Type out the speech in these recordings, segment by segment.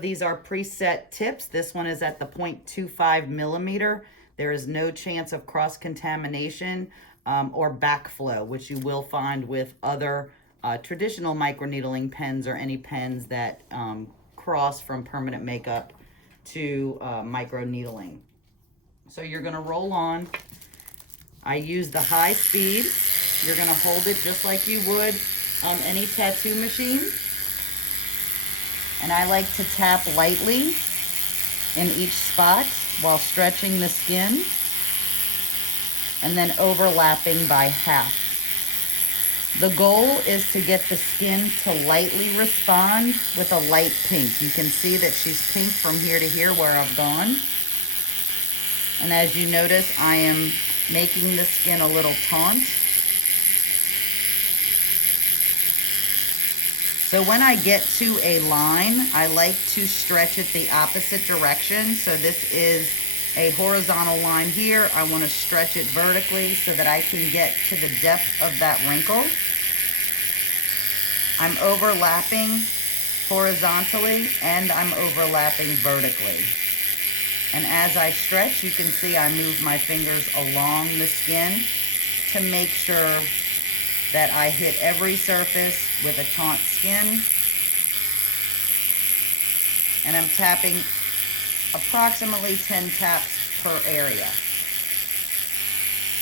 these are preset tips. This one is at the 0.25 millimeter. There is no chance of cross-contamination or backflow, which you will find with other traditional microneedling pens or any pens that cross from permanent makeup to microneedling. So you're gonna roll on. I use the high speed. You're gonna hold it just like you would any tattoo machine. And I like to tap lightly in each spot while stretching the skin and then overlapping by half. The goal is to get the skin to lightly respond with a light pink. You can see that she's pink from here to here where I've gone. And as you notice, I am making the skin a little taut. So when I get to a line, I like to stretch it the opposite direction. So this is a horizontal line here. I want to stretch it vertically so that I can get to the depth of that wrinkle. I'm overlapping horizontally and I'm overlapping vertically. And as I stretch, you can see I move my fingers along the skin to make sure that I hit every surface with a taut skin. And I'm tapping approximately 10 taps per area.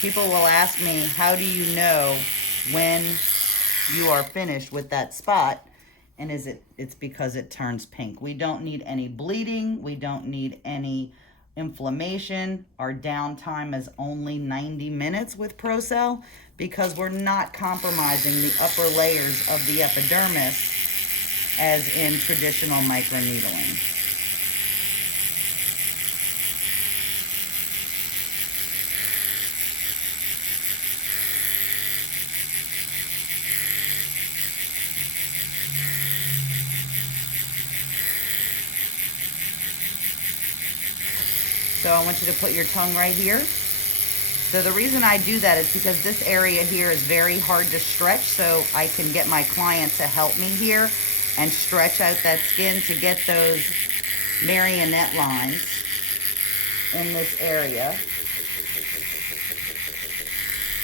People will ask me, how do you know when you are finished with that spot? And it's because it turns pink. We don't need any bleeding. We don't need any inflammation. Our downtime is only 90 minutes with Procell because we're not compromising the upper layers of the epidermis as in traditional microneedling. So I want you to put your tongue right here. So the reason I do that is because this area here is very hard to stretch, so I can get my client to help me here and stretch out that skin to get those marionette lines in this area.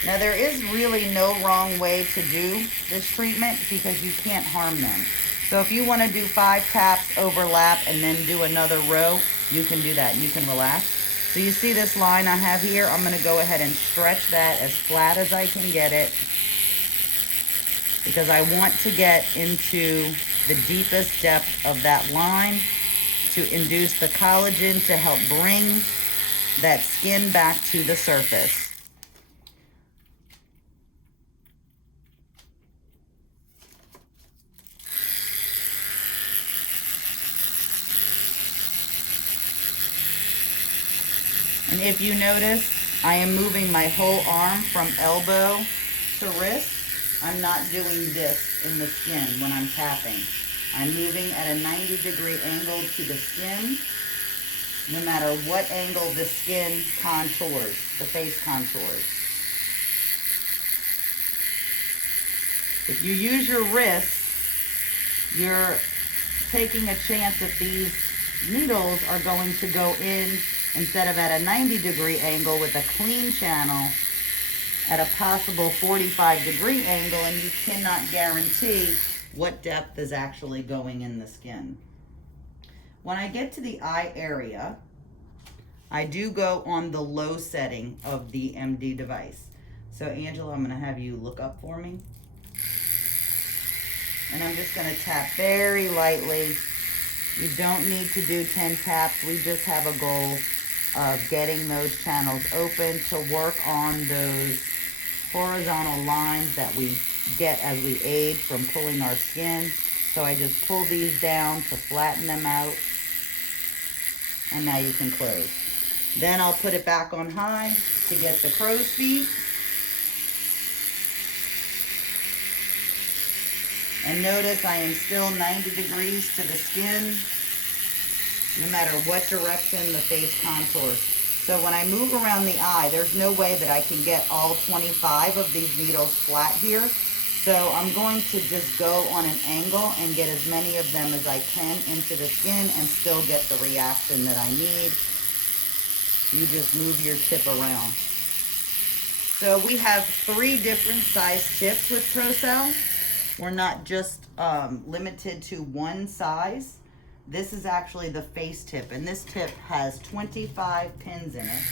Now there is really no wrong way to do this treatment because you can't harm them. So if you want to do 5 taps, overlap, and then do another row, you can do that and you can relax. So you see this line I have here? I'm going to go ahead and stretch that as flat as I can get it because I want to get into the deepest depth of that line to induce the collagen to help bring that skin back to the surface. And if you notice, I am moving my whole arm from elbow to wrist. I'm not doing this in the skin when I'm tapping. I'm moving at a 90-degree angle to the skin, no matter what angle the skin contours, the face contours. If you use your wrist, you're taking a chance that these needles are going to go in instead of at a 90-degree angle with a clean channel at a possible 45-degree angle, and you cannot guarantee what depth is actually going in the skin. When I get to the eye area, I do go on the low setting of the MD device. So Angela, I'm going to have you look up for me. And I'm just going to tap very lightly. You don't need to do 10 taps. We just have a goal of getting those channels open to work on those horizontal lines that we get as we age from pulling our skin. So I just pull these down to flatten them out. And now you can close. Then I'll put it back on high to get the crow's feet. And notice I am still 90 degrees to the skin, no matter what direction the face contours. So when I move around the eye, there's no way that I can get all 25 of these needles flat here. So I'm going to just go on an angle and get as many of them as I can into the skin and still get the reaction that I need. You just move your tip around. So we have 3 different size tips with Procell. We're not just limited to one size. This is actually the face tip, and this tip has 25 pins in it.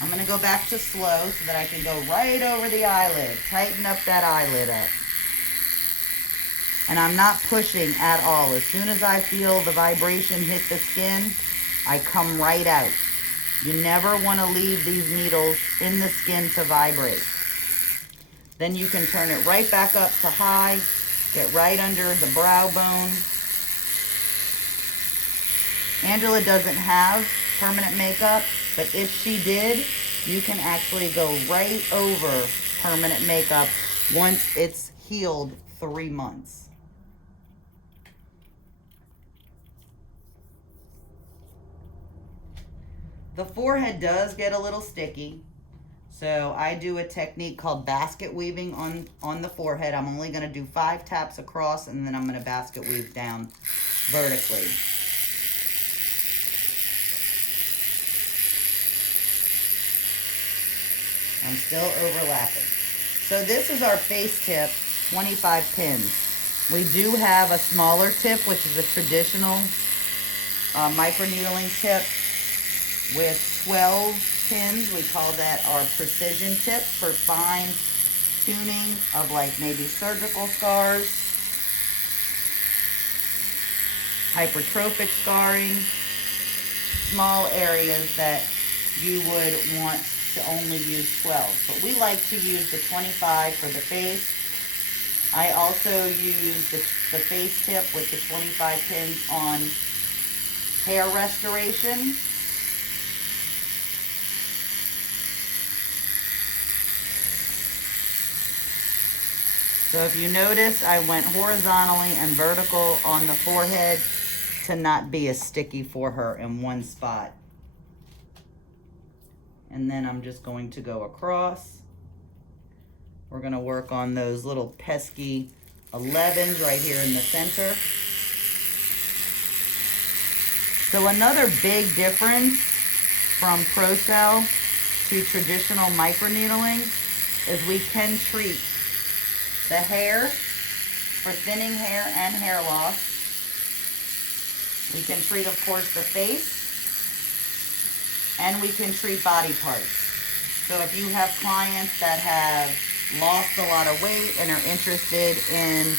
I'm gonna go back to slow so that I can go right over the eyelid. Tighten up that eyelid up. And I'm not pushing at all. As soon as I feel the vibration hit the skin, I come right out. You never want to leave these needles in the skin to vibrate. Then you can turn it right back up to high, get right under the brow bone. Angela doesn't have permanent makeup, but if she did, you can actually go right over permanent makeup once it's healed 3 months. The forehead does get a little sticky, so I do a technique called basket weaving on the forehead. I'm only going to do 5 taps across, and then I'm going to basket weave down vertically. I'm still overlapping. So this is our face tip, 25 pins. We do have a smaller tip, which is a traditional microneedling tip with 12 pins. We call that our precision tip for fine tuning of like maybe surgical scars, hypertrophic scarring, small areas that you would want to only use 12. But we like to use the 25 for the face. I also use the face tip with the 25 pins on hair restoration. So if you notice, I went horizontally and vertical on the forehead to not be as sticky for her in one spot. And then I'm just going to go across. We're going to work on those little pesky 11s right here in the center. So another big difference from Procell to traditional microneedling is we can treat the hair for thinning hair and hair loss. We can treat, of course, the face, and we can treat body parts. So if you have clients that have lost a lot of weight and are interested in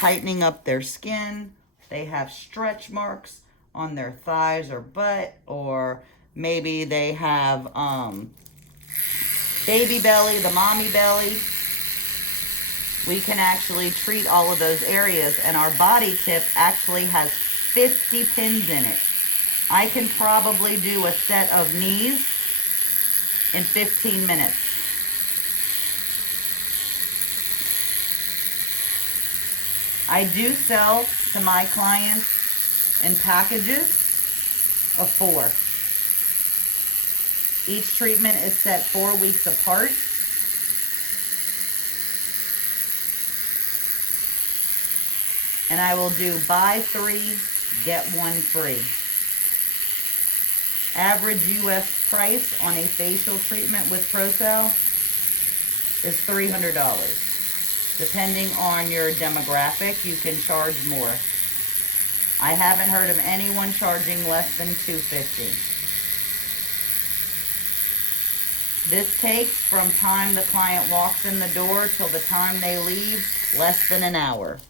tightening up their skin, they have stretch marks on their thighs or butt, or maybe they have baby belly, the mommy belly, we can actually treat all of those areas. And our body tip actually has 50 pins in it. I can probably do a set of knees in 15 minutes. I do sell to my clients in packages of 4. Each treatment is set 4 weeks apart. And I will do buy 3, get 1 free. Average US price on a facial treatment with Procell is $300. Depending on your demographic, you can charge more. I haven't heard of anyone charging less than $250. This takes from time the client walks in the door till the time they leave less than an hour.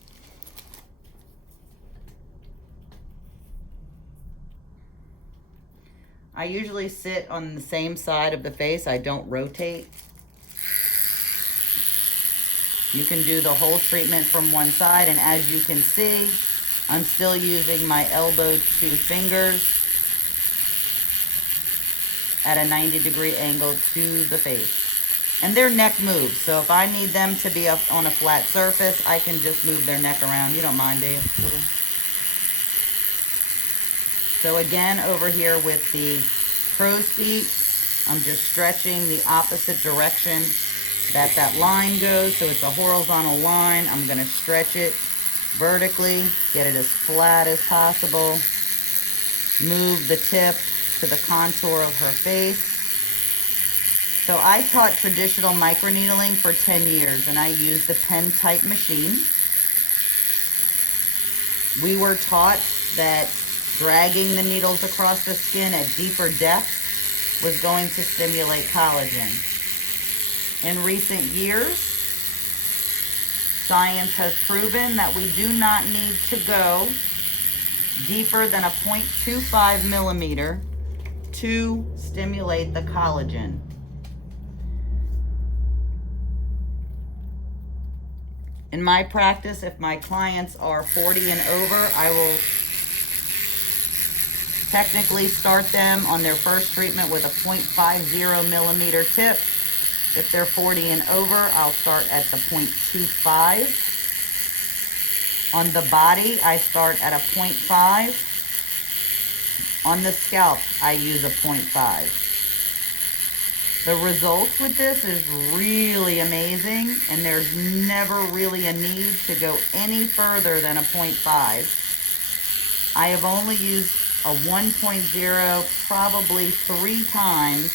I usually sit on the same side of the face. I don't rotate. You can do the whole treatment from one side, and as you can see, I'm still using my elbow to fingers at a 90-degree angle to the face. And their neck moves, so if I need them to be up on a flat surface, I can just move their neck around. You don't mind, do you? So again, over here with the crow's feet, I'm just stretching the opposite direction that line goes. So it's a horizontal line. I'm going to stretch it vertically, get it as flat as possible. Move the tip to the contour of her face. So I taught traditional microneedling for 10 years, and I used the pen type machine. We were taught that dragging the needles across the skin at deeper depths was going to stimulate collagen. In recent years, science has proven that we do not need to go deeper than a 0.25 millimeter to stimulate the collagen. In my practice, if my clients are 40 and over, I will technically start them on their first treatment with a 0.50 millimeter tip. If they're 40 and over, I'll start at the 0.25. On the body, I start at a 0.5. On the scalp, I use a 0.5. The results with this is really amazing, and there's never really a need to go any further than a 0.5. I have only used a 1.0 probably 3 times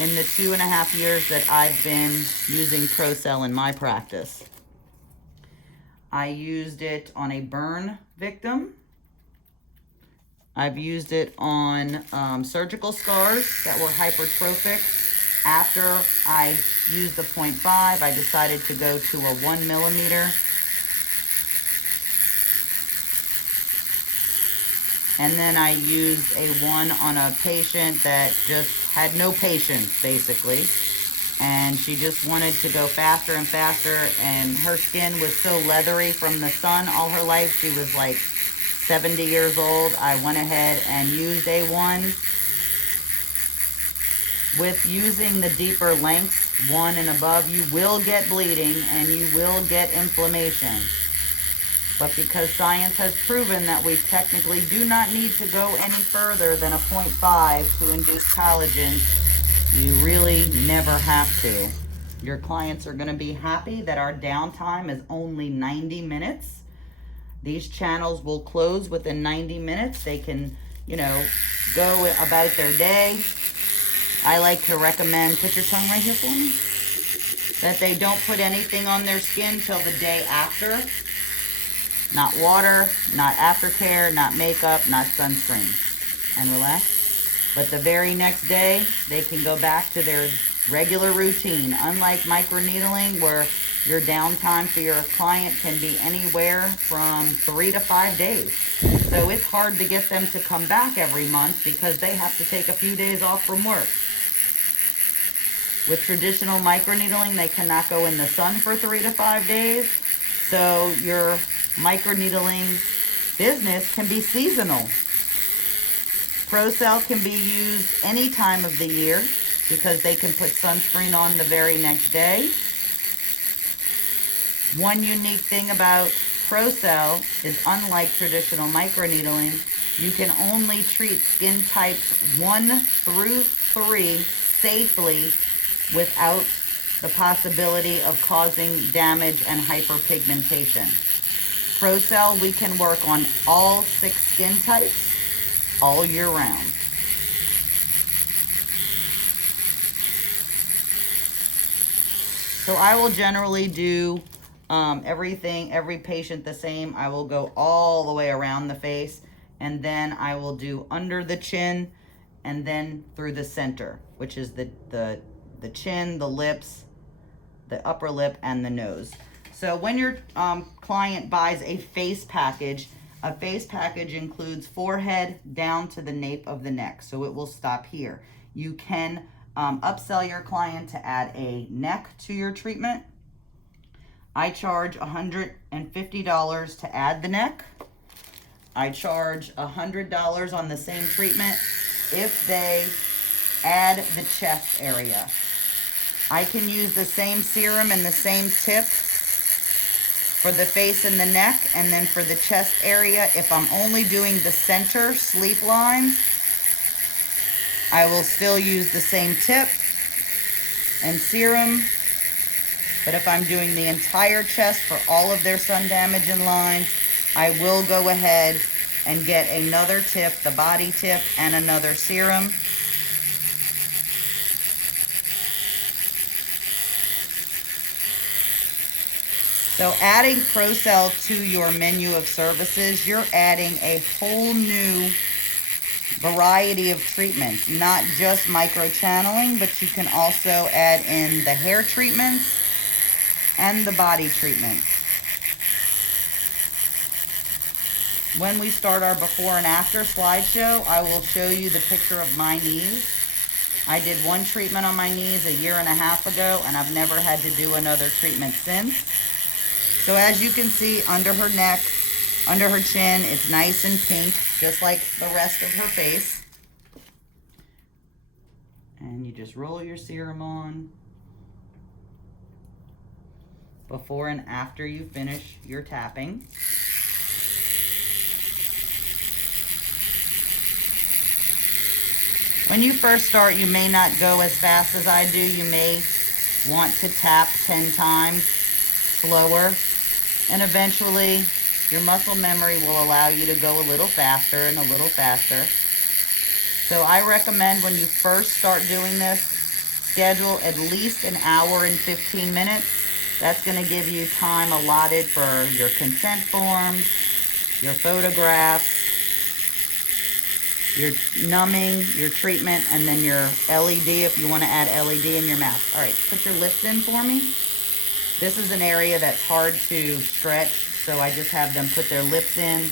in the 2.5 years that I've been using Procell in my practice. I used it on a burn victim. I've used it on surgical scars that were hypertrophic. After I used the 0.5, I decided to go to a 1 millimeter. And then I used a 1 on a patient that just had no patience, basically. And she just wanted to go faster and faster, and her skin was so leathery from the sun all her life. She was like 70 years old. I went ahead and used a 1. With using the deeper lengths, 1 and above, you will get bleeding and you will get inflammation. But because science has proven that we technically do not need to go any further than a 0.5 to induce collagen, you really never have to. Your clients are going to be happy that our downtime is only 90 minutes. These channels will close within 90 minutes. They can, go about their day. I like to recommend, put your tongue right here for me, that they don't put anything on their skin till the day after. Not water, not aftercare, not makeup, not sunscreen. And relax. But the very next day, they can go back to their regular routine. Unlike microneedling, where your downtime for your client can be anywhere from 3 to 5 days. So it's hard to get them to come back every month because they have to take a few days off from work. With traditional microneedling, they cannot go in the sun for 3 to 5 days. So your microneedling business can be seasonal. Procell can be used any time of the year because they can put sunscreen on the very next day. One unique thing about Procell is, unlike traditional microneedling, you can only treat skin types 1 through 3 safely without the possibility of causing damage and hyperpigmentation. Procell, we can work on all 6 skin types all year round. So I will generally do every patient the same. I will go all the way around the face, and then I will do under the chin and then through the center, which is the chin, the lips, the upper lip, and the nose. So when your client buys a face package includes forehead down to the nape of the neck. So it will stop here. You can upsell your client to add a neck to your treatment. I charge $150 to add the neck. I charge $100 on the same treatment if they add the chest area. I can use the same serum and the same tip for the face and the neck, and then for the chest area, if I'm only doing the center sleep lines, I will still use the same tip and serum But if I'm doing the entire chest for all of their sun damage and lines, I will go ahead and get another tip, the body tip, and another serum. So adding Procell to your menu of services, you're adding a whole new variety of treatments, not just microchanneling, but you can also add in the hair treatments and the body treatments. When we start our before and after slideshow, I will show you the picture of my knees. I did one treatment on my knees a year and a half ago, and I've never had to do another treatment since. So as you can see, under her neck, under her chin, it's nice and pink, just like the rest of her face. And you just roll your serum on before and after you finish your tapping. When you first start, you may not go as fast as I do. You may want to tap 10 times slower, and eventually your muscle memory will allow you to go a little faster and a little faster. So I recommend when you first start doing this, schedule at least an hour and 15 minutes. That's going to give you time allotted for your consent forms, your photographs, your numbing, your treatment, and then your LED if you want to add LED in your mouth. All right, put your lips in for me. This is an area that's hard to stretch, so I just have them put their lips in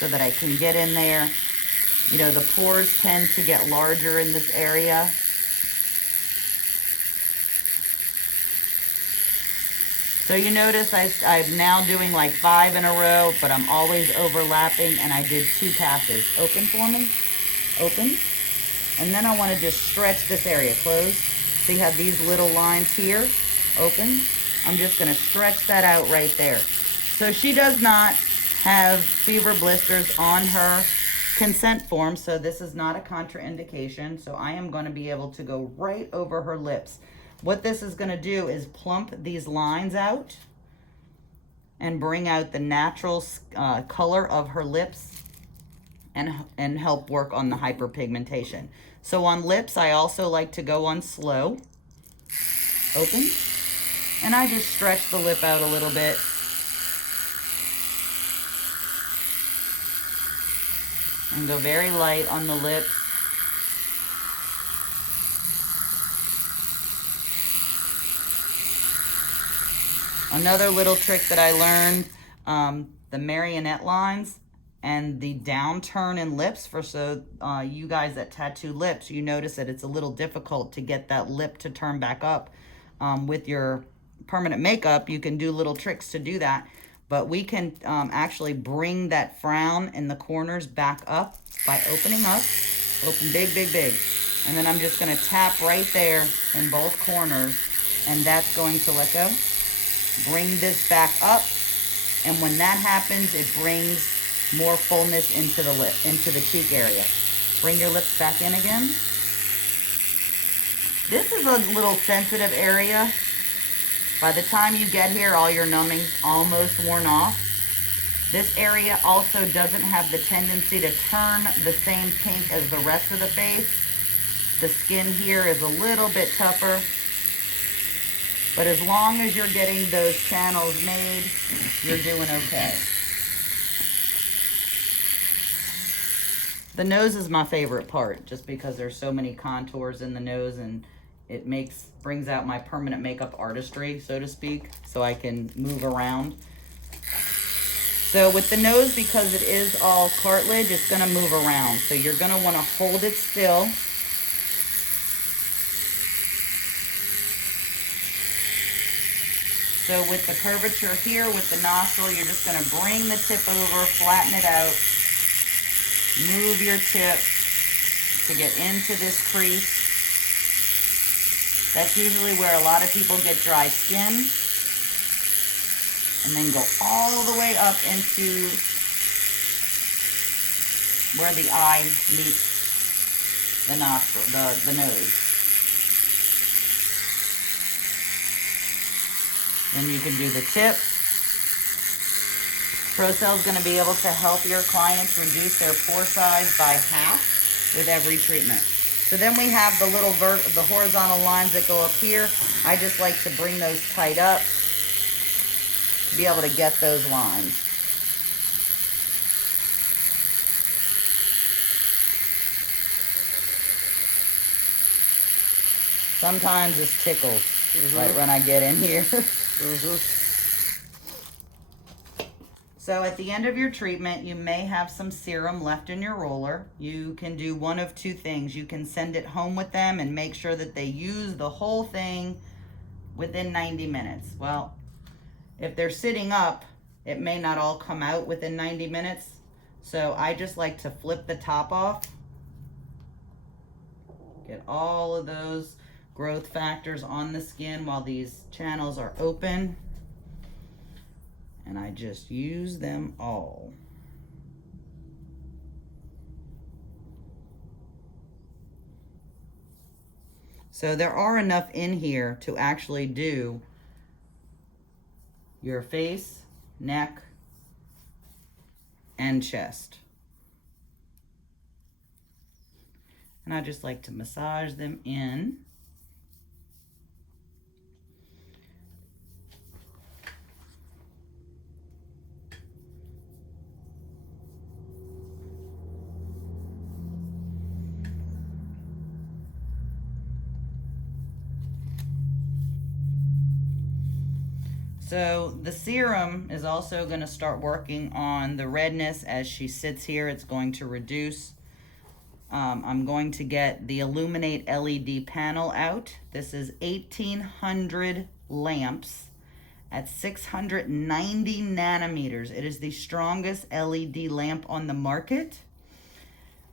so that I can get in there. You know, the pores tend to get larger in this area. So you notice I'm now doing like 5 in a row, but I'm always overlapping, and I did 2 passes. Open for me, open. And then I want to just stretch this area, close. See how these little lines here, open. I'm just going to stretch that out right there. So she does not have fever blisters on her consent form, so this is not a contraindication. So I am going to be able to go right over her lips. What this is going to do is plump these lines out and bring out the natural color of her lips and help work on the hyperpigmentation. So on lips, I also like to go on slow. Open. And I just stretch the lip out a little bit. And go very light on the lips. Another little trick that I learned, the marionette lines and the downturn in lips, for you guys that tattoo lips, you notice that it's a little difficult to get that lip to turn back up. With your permanent makeup, you can do little tricks to do that, but we can actually bring that frown in the corners back up by opening up, open big, big, big. And then I'm just gonna tap right there in both corners, and that's going to let go. Bring this back up, and when that happens, it brings more fullness into the lip, into the cheek area. Bring your lips back in again. This is a little sensitive area. By the time you get here, all your numbing's almost worn off. This area also doesn't have the tendency to turn the same pink as the rest of the face. The skin here is a little bit tougher. But as long as you're getting those channels made, you're doing okay. The nose is my favorite part, just because there's so many contours in the nose, and it brings out my permanent makeup artistry, so to speak, so I can move around. So with the nose, because it is all cartilage, it's gonna move around. So you're gonna wanna hold it still. So with the curvature here, with the nostril, you're just gonna bring the tip over, flatten it out, move your tip to get into this crease. That's usually where a lot of people get dry skin. And then go all the way up into where the eye meets the nostril, the nose. Then you can do the tip. Procell is going to be able to help your clients reduce their pore size by half with every treatment. So then we have the little the horizontal lines that go up here. I just like to bring those tight up to be able to get those lines. Sometimes this tickles, right when I get in here. So at the end of your treatment, you may have some serum left in your roller. You can do one of two things. You can send it home with them and make sure that they use the whole thing within 90 minutes. Well, if they're sitting up, it may not all come out within 90 minutes. So I just like to flip the top off. Get all of those growth factors on the skin while these channels are open. And I just use them all. So there are enough in here to actually do your face, neck, and chest. And I just like to massage them in. So the serum is also going to start working on the redness as she sits here. It's going to reduce. I'm going to get the Illuminate LED panel out. This is 1,800 lamps at 690 nanometers. It is the strongest LED lamp on the market.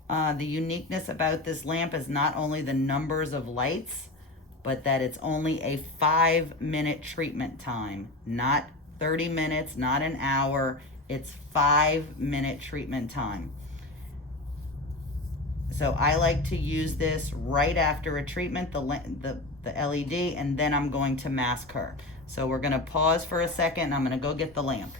The uniqueness about this lamp is not only the numbers of lights, but that it's only a 5-minute treatment time, not 30 minutes, not an hour. It's 5-minute treatment time. So I like to use this right after a treatment, the LED, and then I'm going to mask her. So we're gonna pause for a second and I'm gonna go get the lamp.